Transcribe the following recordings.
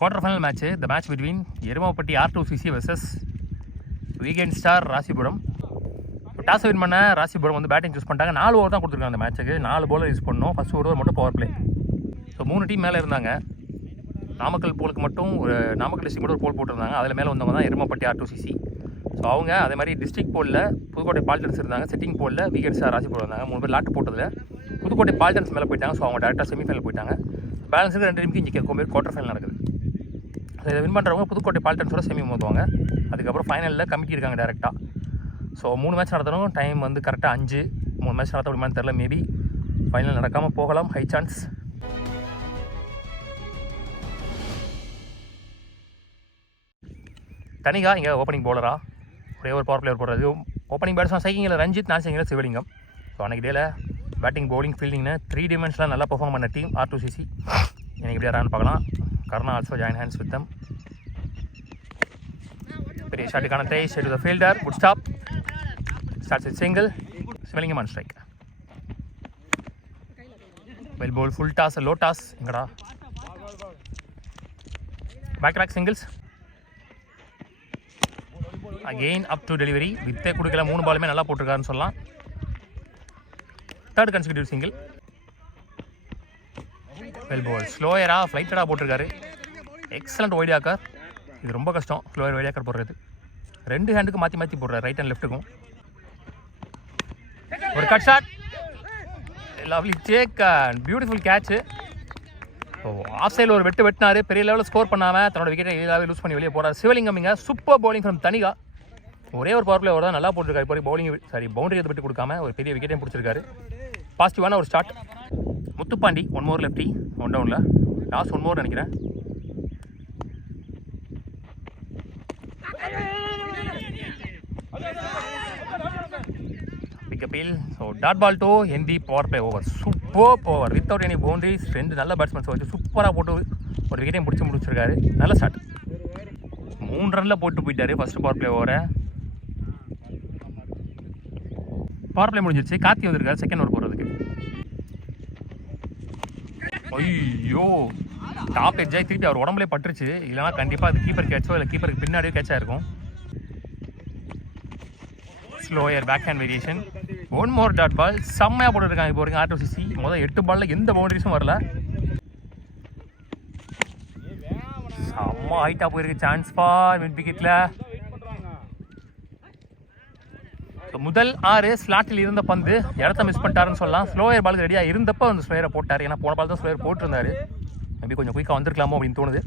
quarter final match, the match between Erumapatti R2CC vs weekend star Rasipuram. Toss win பண்ண ராசிபுரம் வந்து batting choose பண்ணிட்டாங்க. 4 over தான் கொடுத்துருக்காங்க அந்த மேட்ச்சுக்கு. 4 பவுலர் யூஸ் பண்ணோம். ஃபர்ஸ்ட் ஓவர் மட்டும் பவர் பிளே. ஸோ 3 டீம் மேலே இருந்தாங்க. நாமக்கல் போலுக்கு மட்டும் நாமக்கல் டிஸ்ட்ரிக் மட்டும் ஒரு போல் போட்டிருந்தாங்க. அதில் மேலே வந்தவங்க தான் எருமாப்பட்டி R2CC. ஸோ அவங்க அதே மாதிரி டிஸ்ட்ரிக்ட் போலில் புதுக்கோட்டை பால்டன்ஸ் இருந்தாங்க. செட்டிங் போலில் வீக்கெண்ட் ஸ்டார் ராசிபுரம் இருந்தாங்க. 3 பேர் லாட்டு போட்டதில் புதுக்கோட்டை பால்டன்ஸ் மேலே போயிட்டாங்க. ஸோ அவங்க டேரெக்டாக செமிஃபைனல் போயிட்டாங்க. பேலன்ஸுக்கு 2 டீமுக்கு இங்கே கோம்பேர் குவார்டர் ஃபைனல் நடக்குது. ஸோ இதை வின் பண்ணுறவங்க புதுக்கோட்டை பால்டன்ஸோட செமி மோதுவாங்க. அதுக்கப்புறம் ஃபைனலில் கமிட்டி இருக்காங்க டேரெக்டாக. ஸோ 3 மேட்ச் நடத்தணும். டைம் வந்து கரெக்டாக 5. 3 மேட்ச் நடத்த முடியுமான்னு தெரில. மேபி ஃபைனல் நடக்காமல் போகலாம். High chance. தனிகா இங்கே ஓப்பனிங் பவுலரா ஒரே ஒரு பவர் பிளேயர் போடுறது. ஓப்பனிங் பேட்ஸ்மேன் சைக்கிங்கில் ரஞ்சித், நான் சைக்கிங்கில் சிவலிங்கம். ஸோ அன்றைக்கி டேல பேட்டிங் பவுலிங் ஃபீல்டிங்னு 3 டிமென்ஷனில் நல்லா பெர்ஃபார்ம் பண்ண டீம் R2CC. எனக்கு இப்படி யாரான்னு பார்க்கலாம். Karna also join hands with them. பெரிய ஷாட்டுக்கான try shade to the fielder. Good stop. Starts with single. Sivalingam on strike. Well bowl. Full toss, low toss. எங்கடா back singles. Again up to delivery. வித்தே கொடுக்கல. 3 பாலுமே நல்லா போட்டிருக்காருன்னு சொல்லலாம். Third consecutive single. Well ball. ஸ்லோயராக ஃப்ளைட்டடாக போட்டிருக்காரு. Excellent wide yorker. இது ரொம்ப கஷ்டம் ஸ்லோயர் ஒய்டியாக்கர் போடுறது. 2 ஹேண்டுக்கு மாற்றி போடுறாரு, ரைட் அண்ட் லெஃப்ட்டுக்கும். ஒரு cut shot. Lovely take and beautiful catch. Off சைடில் ஒரு வெட்டினார். பெரிய லெவலில் ஸ்கோர் பண்ணாமல் தன்னோட விக்கெட்டை எளிதாகவே லூஸ் பண்ணி வெளியே போகிறார் சிவலிங்கம். இங்கே சூப்பர் பவுலிங் ஃப்ரம் தனிகா. ஒரே ஒரு பவர் பிளே ஓவர் தான் நல்லா போட்டிருக்காரு. இப்போ பவுலிங் பவுண்டரி எதை விட்டு கொடுக்காம ஒரு பெரிய விக்கெட்டையும் பிடிச்சிருக்காரு. பாசிட்டிவான ஒரு ஸ்டார்ட். முத்துப்பாண்டி 1 more லெஃப்டி 1 டவுனில். லாஸ்ட் 1 more நினைக்கிறேன். Big appeal. So dot ball to end the power play over. Super over without any boundaries. 2 நல்ல பேட்ஸ்மேன்ஸ் வச்சு சூப்பராக போட்டு ஒரு விக்கெட்டையும் முடிச்சிருக்காரு. நல்ல ஸ்டார்ட். 3 ரனில் போட்டு போயிட்டாரு ஃபர்ஸ்ட் பவர் பிளே ஓவரை. பவர் பிளே முடிஞ்சிருச்சு. கார்த்தி வந்திருக்காரு செகண்ட் ஓவர் போடுறதுக்கு. ஐயோ, டாப் எட்ஜாய் திருப்பி அவர் உடம்புலே பட்டுருச்சு. இல்லைனா கண்டிப்பாக அது கீப்பர் கேட்சோ இல்லை கீப்பருக்கு பின்னாடியோ கேட்சாக இருக்கும். Slower back hand variation. 1 more dot ball. செம்மையாக போட்டுருக்காங்க இப்போ வரைக்கும் R2CC. முதல் 8 பாலில் எந்த பவுண்டரிஸும் வரல. செம்ம ஹைட்டாக போயிருக்கு. சான்ஸ் ஃபார் மிட் விக்கெட்டில். முதல் 6 ஸ்லாட்டில் இருந்த பந்து இடத்த மிஸ் பண்ணிட்டாருன்னு சொல்லலாம். ஸ்லோயர் பாலுக்கு ரெடியாக இருந்தப்போ அந்த ஸ்லோயரை போட்டார். ஏன்னா போன பால் தான் ஸ்லோயர் போட்டிருந்தாரு. மேபி கொஞ்சம் குயிக்காக வந்திருக்கலாமோ அப்படின்னு தோணுது.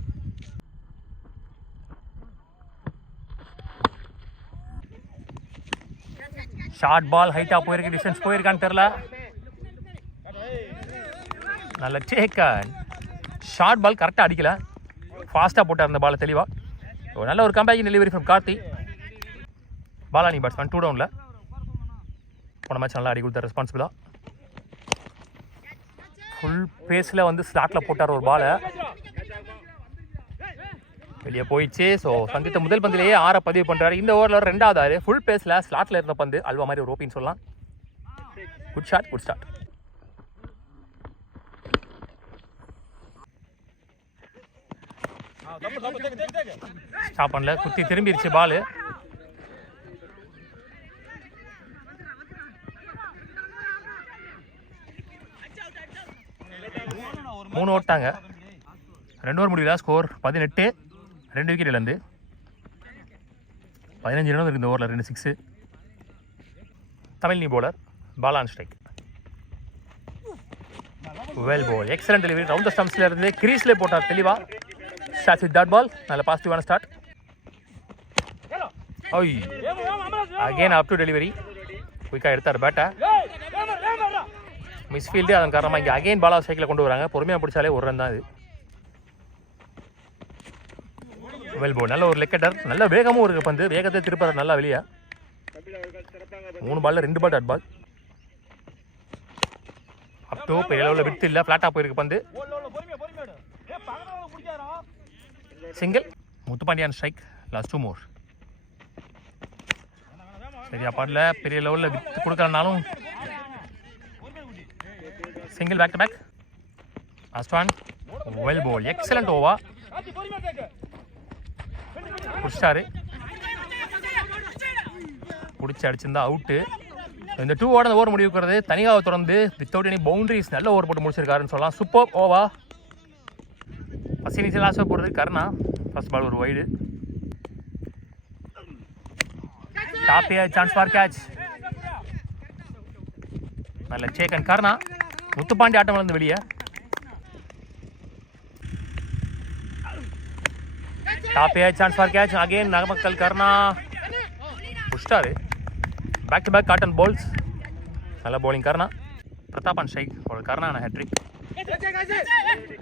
ஷார்ட் பால் ஹைட்டாக போயிருக்கு. டிஸ்டன்ஸ் போயிருக்கான்னு தெரில. நல்ல டேக். ஷார்ட் பால் கரெக்டாக அடிக்கல. ஃபாஸ்ட்டாக போட்டார் அந்த பாலை தெளிவாக. நல்ல ஒரு கம்பேக்கிங் delivery from Karthi. Balani batsman 2 டவுனில். போன மேட்ச் நல்லா அடி கொடுத்தார் ரெஸ்பான்சிபிளாக. ஃபுல் பேஸில் வந்து ஸ்லாட்டில் போட்டார் ஒரு பாலை. வெளியே போயிடுச்சு. ஸோ சந்தித்த முதல் பந்திலேயே 6 பதிவு பண்ணுறாரு. இந்த ஓவரில் 2வது 6 ஃபுல் பேஸில் ஸ்லாட்டில் இருந்த பந்து அல்வா மாதிரி ஒரு ஓப்பின்னு சொல்லலாம். Good shot, good start. Stop பண்ணல. குத்தி திரும்பிடுச்சு பால். மூணு ஓட்டாங்க. 2 ஓவர் முடியல. ஸ்கோர் 18. 2 விக்கெட் இழந்து 15 ரன் இருக்கு இந்த ஓவரில். 2 6. தமிழ்னி bowler. Ball on strike. Well ball. Excellent delivery. Round the ஸ்டம்ப்ஸில் இருந்து கிரீஸில் போட்டார் தெளிவாக. Start with dot ball. நல்ல பாசிட்டிவான ஸ்டார்ட். ஐய், அகெயின் அப் டு டெலிவரி. குயிக்காக எடுத்தார் பேட்டை. மிஸ்ஃபீல்டு. அதன் காரணமாக இங்கே அகெயின் பால் ஆஃப் ஸ்ட்ரைக்கில் கொண்டு வராங்க. பொறுமையாக பிடிச்சாலே ஒரு ரன் தான் இது. Well ball. நல்ல ஒரு லெக்கட்டர். நல்ல வேகமும் இருக்குது பந்து. வேகத்தை திருப்பார் நல்லா வெளியே. 3 பாலில் 2 பால் டாட் பால். அப் டு பெரிய லெவலில் விட்டு இல்லை. ஃப்ளாட்டாக போயிருக்கு பந்து. சிங்கிள். முத்துப்பாண்டியான் ஸ்ட்ரைக். Last 2 more. சரியா பாடல. பெரிய லெவலில் வித்து கொடுக்கறனாலும் single back to back. Last one. Well ball. Excellent over. புடிச்சாரு, பிடிச்சி அடிச்சிருந்தா அவுட்டு. இந்த 2 ஓட ஓவர் முடிவுக்கிறது தனியாக தொடர்ந்து வித்தவுட் எனி பவுண்டரிஸ் நல்ல ஓவர் போட்டு முடிச்சிருக்காருன்னு சொல்லலாம். சூப்பர் ஓவா. ஃபர்ஸ்ட் இன்னிங்ஸ் லாஸ்ட்டாக போடுறது கர்ணா. ஃபர்ஸ்ட் பால் ஒரு wide. Top chance for catch. நல்ல சேக்கன் கர்ணா. முத்துப்பாண்டி ஆட்டம் வந்து வெளியே. Top chance for catch again நாகமக்கல் கர்ணா புஷ்டாரு. பேக் டு பேக் காட்டன் பால்ஸ். நல்ல bowling Karna. Pratap and strike ஒரு கர்ணான ஹேட்ரிக்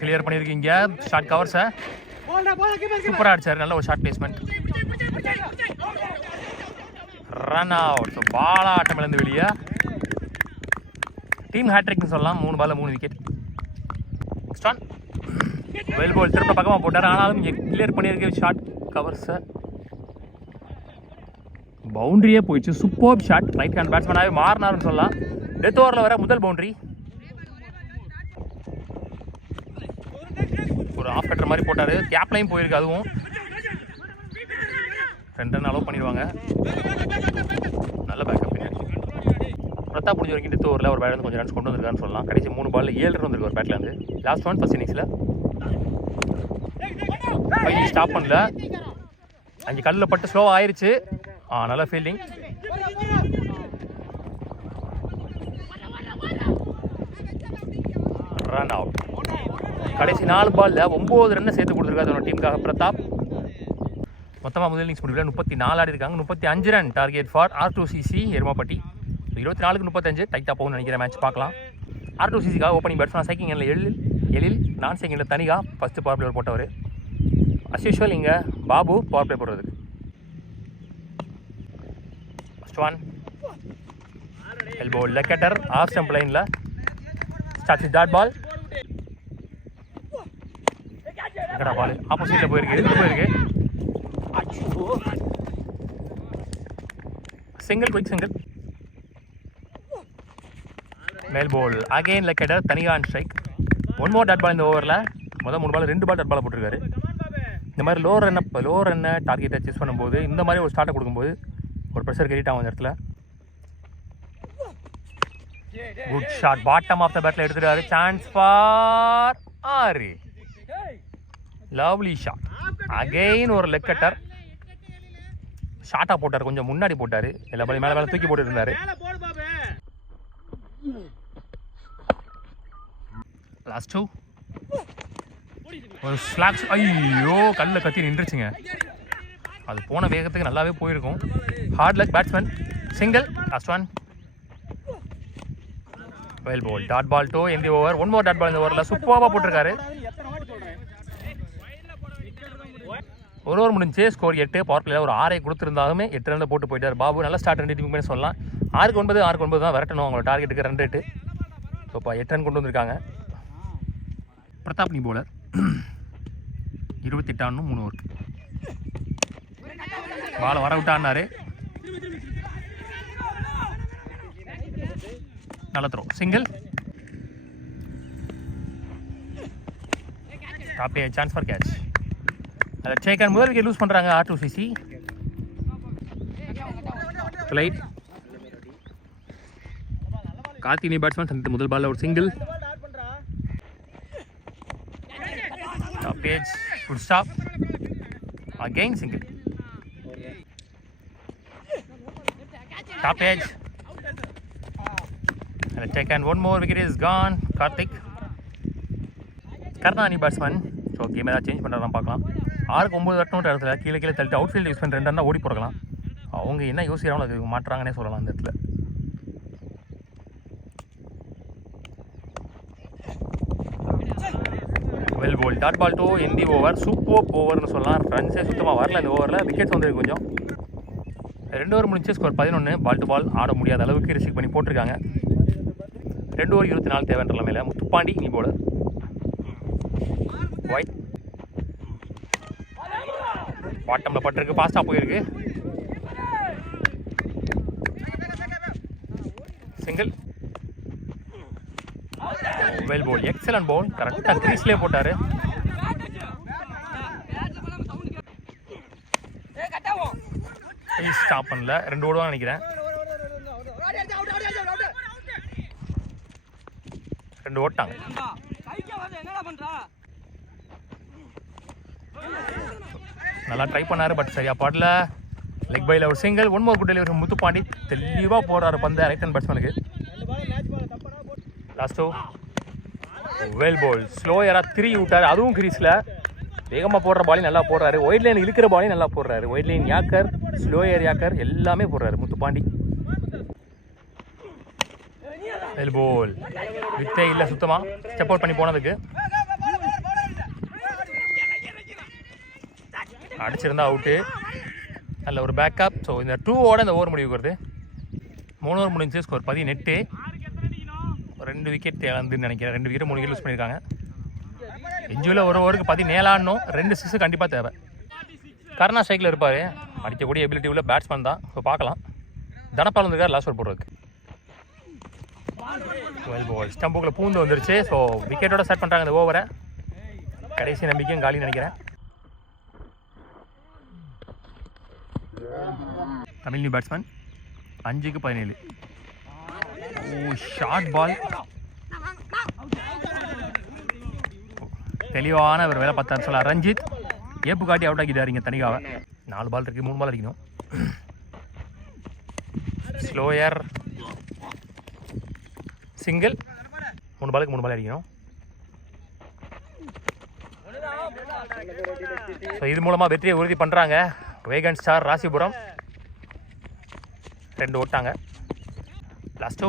கிளியர் பண்ணியிருக்கீங்க. ஷார்ட் கவர்ஸை சூப்பராக அடிச்சார். நல்ல ஒரு short placement. Run out. Bala ஆட்டம் இழந்து வெளியே. டீம் ஹேட்ரிக்னு சொல்லலாம். 3 பால் 3 விக்கெட். ஸ்டான் வெல் பால் திரும்ப பக்கமாக போட்டார். ஆனாலும் இங்கே கிளியர் பண்ணியிருக்க ஷார்ட் கவர்ஸை. பவுண்டரியே போயிடுச்சு. Super shot. ரைட் ஹேண்ட் பேட்ஸ்மேனாகவே மாறினார்னு சொல்லலாம். டெத் ஓவரில் வர முதல் பவுண்டரி. ஒரு ஆஃப் கட்டுற மாதிரி போட்டார். கேப்லையும் போயிருக்கு. அதுவும் 2 ரன் அலோவ் பண்ணிடுவாங்க. நல்ல பேக்கப். பிரதாப் முடிஞ்ச வரைக்கும் டெத் ஓவரில் ஒரு பேட் வந்து கொஞ்சம் ரன்ஸ் கொண்டு வந்திருக்காருன்னு சொல்லலாம். கடைசி 3 பால் 7 ரன் வந்திருக்கு ஒரு பேட்டில் வந்து. லாஸ்ட் ஒன் ஃபர்ஸ்ட் இன்னிங்ஸில் ஸ்டாப் பண்ணல. 5 கல்லில் பட்டு ஸ்லோவாக ஆயிடுச்சு. நல்ல ஃபீல்டிங். Run out. கடைசி 4 பால்ல 9 ரன்னை சேர்த்து கொடுத்துருக்காரு அவனோட டீமுக்காக பிரதாப். மொத்தமாக முதல் இன்னிங்ஸ் முடிவில் 34 ஆடி இருக்காங்க. 35 run target for R2CC Erumapatti. 24க்கு 35 டைட்டாக போகும்னு நினைக்கிற மேட்ச் பார்க்கலாம். R2CCக்காக ஓப்பனிங் பேட்ஸ்மேன் செகண்ட் எண்ணில் எழில், நான் செகண்டில் தனிகா ஃபஸ்ட்டு பவர் பிளேயர் போட்டவர். அஸ் யூஷுவல் இங்கே பாபு பவர் பிளே போடுறதுக்கு. One elbow leg cutter off stump line la starts with dot ball. ekada ball opposite la poirukku edhu poirukku. Single quick single. Mail ball again leg cutter Taniga on strike. One more dot ball in the over la. மொதல் 3 பால் 2 பால் dot ball போட்டுருக்காரு. இந்த மாதிரி low ரன்னை டார்கெட்டை choose பண்ணும்போது இந்த மாதிரி ஒரு ஸ்டார்ட்டை கொடுக்கும்போது ஒரு ப்ரெஷர் கிரியேட் ஆகும் அந்த இடத்துல. Good shot. Bottom of the பேட்டில் எடுத்துட்டாரு. சான்ஸ் ஃபார் ஆரி. Lovely shot. அகெயின் ஒரு லெக் கட்டர். ஷார்ட்டாக போட்டார். கொஞ்சம் முன்னாடி போட்டார். எல்லா பாலையும் மேலே தூக்கி போட்டு இருந்தார். லாஸ்ட் 2 ஒரு ஸ்லாக்ஸ். ஐயோ கல்லில் கத்தி நின்றுச்சுங்க. அது போன வேகத்துக்கு நல்லாவே போயிருக்கும். Hard luck batsman. Single. Last one. Well ball. Dot ball டோ இந்த ஓவர். 1 மோர் டாட் பால் இந்த ஓவரில் சூப்பராக போட்டிருக்காரு. ஒரு ஓவர் முடிஞ்சு ஸ்கோர் 8. பவர் பிளேயில் ஒரு 6 கொடுத்துருந்தாலுமே 8 ரனில் போட்டு போயிட்டார் பாபு. நல்ல ஸ்டார்ட் 2 டீமுமே சொல்லலாம். 6-9 தான் விரட்டணும் அவங்களோட டார்கெட்டுக்கு ரன் ரேட்டு. ஸோ இப்போ 8 ரன் கொண்டு வந்திருக்காங்க. பிரதாப் நீ போலர். 28 run 3 over. பால் வர விட்டான்னாரு. நல்ல throw. Single. Top chance for catch. அதை சேக்கன் முதல் விக்கெட் லூஸ் பண்ணுறாங்க R2CC. லைட் கார்த்தினி பேட்ஸ்மேன் சந்தித்த முதல் பாலில் ஒரு single. Top age good stop. Again single. Top edge. And taken one more wicket is gone. Karthik. Karnani batsman. So game ஏதாவது change பண்ணுறதான் பார்க்கலாம். 6-9 run இடத்துல கீழே தள்ளிட்டு அவுட் ஃபீல்டு யூஸ் பண்ணி 2 ரன் ஓடி போடலாம். அவங்க என்ன யோசிக்கிறாங்களோ அது மாட்டுறாங்கன்னே சொல்லலாம் அந்த இடத்துல. Well ball. Dot ball to end the over. Super ஓவர்னு சொல்லலாம். ரன்ஸே சுத்தமாக வரல இந்த ஓவரில். விக்கெட்ஸ் வந்து கொஞ்சம் 2 ஓவர் முடிச்சு ஸ்கோர் 11. பால் டு பால் ஆட முடியாத அளவுக்கு ரிசீவ் பண்ணி போட்டிருக்காங்க. 2 ஓவர் 24 தேவைன்ற நிலைமையில் முத்துப்பாண்டி நீ போலர். ஒயிட் பாட்டமில் பட்டிருக்கு. ஃபாஸ்ட்டாக போயிருக்கு. Single. Well ball. Excellent ball. கரெக்டாக கிரீஸ்லேயே போட்டார். ஸ்டாப் பண்ணல, 2 ஓவர் தான் நினைக்கிறேன். 2 ஓட்டாங்க. நல்லா ட்ரை பண்ணாரு, பட் சரியா பாடல. லெக் பைல ஒரு single. 1 more good delivery Muthupandi. தெளிவாக போடுறாரு பந்து ரைட் ஹேண்ட் பேட்ஸ்மேனுக்கு. லாஸ்டோ வெல் பால். ஸ்லோயராக 3 விட்டார், அதுவும் கிரீஸில். வேகமாக போடுற பாலையும் நல்லா போடுறாரு, ஒயிட் லைன் இழுக்கிற பாலையும் நல்லா போடுறாரு. White line yorker, slower yorker எல்லாமே போடுறாரு முத்துப்பாண்டி. வெல் பால். வித்தே இல்லை சுத்தமாக, ஸ்டெப் அவுட் பண்ணி போனதுக்கு. அடிச்சிருந்தா அவுட்டு. அதில் ஒரு பேக்கப். ஸோ இந்த 2 ஓட இந்த ஓவர் முடிவுக்கு வருது. 3 ஓவர் முடிஞ்சு ஸ்கோர் 18. 2 விக்கெட் தேவைன்னு நினைக்கிறேன். 2 விக்கெட் 3 விக்கெட் யூஸ் பண்ணியிருக்காங்க. எஞ்சுவில் ஒரு ஓவருக்கு 17 ஆடணும். 2 6 கண்டிப்பாக தேவை. கருணா ஸ்ட்ரைக்கில் இருப்பார், அடிக்கக்கூடிய எபிலிட்டி உள்ள பேட்ஸ்மேன் தான். ஸோ பார்க்கலாம். தனபால் வந்துருக்கார் லாஸ்ட் ஓவர் போடுறதுக்கு. Well ball. ஸ்டம்புக்குள்ள பூந்து வந்துருச்சு. ஸோ விக்கெட்டோட ஸ்டார்ட் பண்ணுறாங்க இந்த ஓவரை. கடைசி நம்பிக்கையும் காலின்னு நினைக்கிறேன். தமிழ் நியூ பேட்ஸ்மேன் 5க்கு 17. Oh short ball. தெளிவான ஒரு வேலை பார்த்தாரு சொல்லலாம். ரஞ்சித் ஏப்பு காட்டி அவுட் ஆக்கிட்டார் இங்கே தனிக்காவை. 4 பால் இருக்குது, 3 பால் அடிக்கணும். Slower single. 3 பாலுக்கு 3 பால் அடிக்கணும். ஸோ இது மூலமாக வெற்றியை உறுதி பண்ணுறாங்க வேகன் ஸ்டார் ராசிபுரம். 2 ஓட்டாங்க. லாஸ்டோ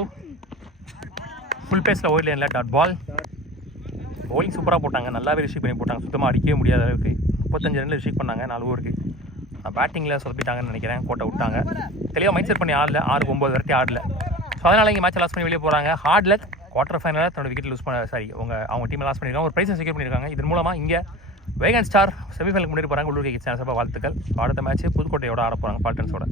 ஃபுல் பேஸில் ஒயிட் லைனில் டாட் பால். பவுலிங் சூப்பராக போட்டாங்க, நல்லாவே ரிசீவ் பண்ணி போட்டாங்க. சுத்தமாக அடிக்கவே முடியாத அளவுக்கு 35 ரனில் ரிசீவ் பண்ணாங்க 4 ஓவருக்கு. பேட்டிங்கில் சொதப்பிட்டாங்கன்னு நினைக்கிறேன், கோட்டை விட்டாங்க. தெளிவாக மைண்ட் செட் பண்ணி ஆடல, 6க்கு 9 வரைக்கும் ஆடல. ஸோ அதனால் இங்கே மேட்ச் லாஸ் பண்ணி வெளியே போகிறாங்க. Hard luck. குவார்டர் ஃபைனலில் தன்னோட விக்கெட் லூஸ் பண்ண அவங்க டீமை லாஸ் பண்ணியிருக்காங்க. ஒரு ப்ரைஸை செக்யூர் பண்ணியிருக்காங்க. இதன் மூலமாக இங்கே வேகன் ஸ்டார் செமிஃபைனலுக்கு முன்னாடி போகிறாங்க. உள்ளூர் கிரிக்கெட் சேனல் வாழ்த்துக்கள். அடுத்த மேட்ச் புதுக்கோட்டையோட ஆட போகிறாங்க பால்டன்ஸோட.